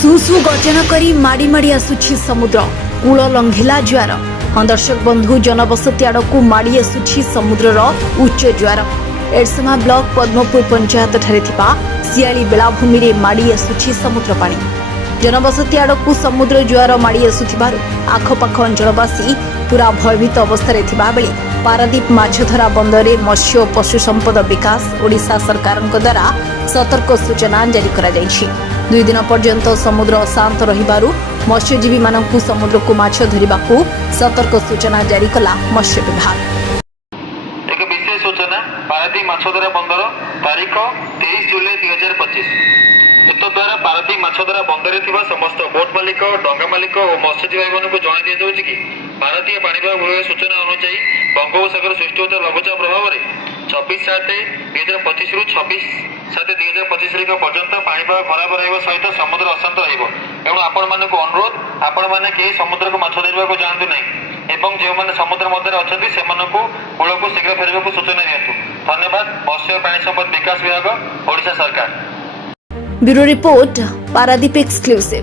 सुसु गर्जन करी माड़ी माड़ी आसुछि समुद्र कूल लंघिला ज्वार। हाँ दर्शक बंधु जनबसती आड़कू माड़ी आसुछि समुद्रर उच्च ज्वार। एरसमा ब्लॉक पद्मपुर पंचायत ठारे थिबा सियाली बेलाभूमि रे माड़ी आसुछि समुद्र पानी। जनबसती आड़कू समुद्र ज्वार माड़ी आसुथिबारु आखपाख अंचलवासी पूरा भयभीत अवस्था थिबा बेले पारादीप माछधरा बंदरे मत्स्य और पशु संपद विकास ओडिशा सरकार द्वारा सतर्क सूचना जारी करा जायछि। 2 दिन पर्यंत समुद्र अशांत रहिबारु मत्स्यजीवी मानकु समुद्र को माछ धरिबाकू सतर्क सूचना जारी कला मत्स्य विभाग। एक विशेष सूचना पारादीप माछधरा बंदर तारीख 23 जुलाई 2025 द्वारा पारादीप माछधरा बंदर थिबा समस्त बोट मालिक डंगा मालिक और मत्स्यजीवी भाई जणाई दिया जाउछि कि भारतीय पाणीपाग विभाग सूचना अनुसार बंगोपसागर सृष्टि होता लघुचाप प्रभाव में 24/7/2025 रु 26/7/2025 पर्यंत पाणीपाग खराब रहिबा सहित समुद्र अशांत रहिबो। एवं आपण मानक अनुरोध आपण माने के समुद्र को माछ धरिबाको जांतु नहीं एवं जो माने समुद्र मध्य अछंती से मानकू कूल को शीघ्र फेरबाको सूचना दियंतु। धन्यवाद। मत्स्य और प्राणी संपद विकास विभाग ओडिशा सरकार। Bureau report Paradip exclusive.